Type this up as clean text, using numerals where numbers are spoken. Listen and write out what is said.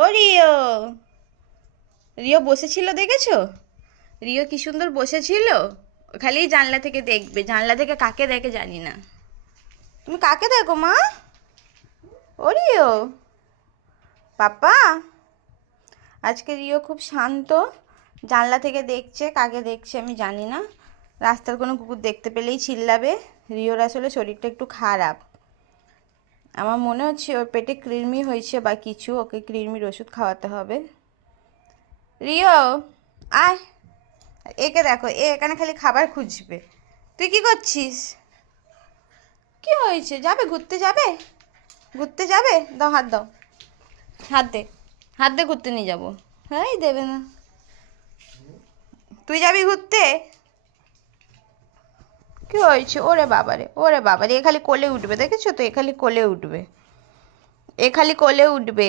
ও Rio, Rio বসেছিল দেখেছো? Rio কি সুন্দর বসেছিল। খালি জানলা থেকে দেখবে, জানলা থেকে কাকে দেখে জানি না। তুমি কাকে দেখো মা? ও রিও, পাপা। আজকে রিও খুব শান্ত, জানলা থেকে দেখছে। কাকে দেখছে আমি জানি না। রাস্তার কোনো কুকুর দেখতে পেলেই চিল্লাবে। রিওর আসলে শরীরটা একটু খারাপ। আমার মনে হচ্ছে ওর পেটে কৃমি হয়েছে বা কিছু, ওকে কৃমির ওষুধ খাওয়াতে হবে। রিও, আয়। একে দেখো, এ এখানে খালি খাবার খুঁজবে। তুই কি করছিস? কি হয়েছে? যাবে ঘুরতে যাবে? ঘুরতে যাবে? দাও হাত দাও। হাত দে, হাত দে, ঘুরতে নিয়ে যাবো। হ্যাঁ, দেবে না। তুই যাবি ঘুরতে? কি হয়েছে? ওরে বাবারে, ওরে বাবারে, এ খালি কোলে উঠবে, দেখেছো তো? এ খালি কোলে উঠবে, এ খালি কোলে উঠবে।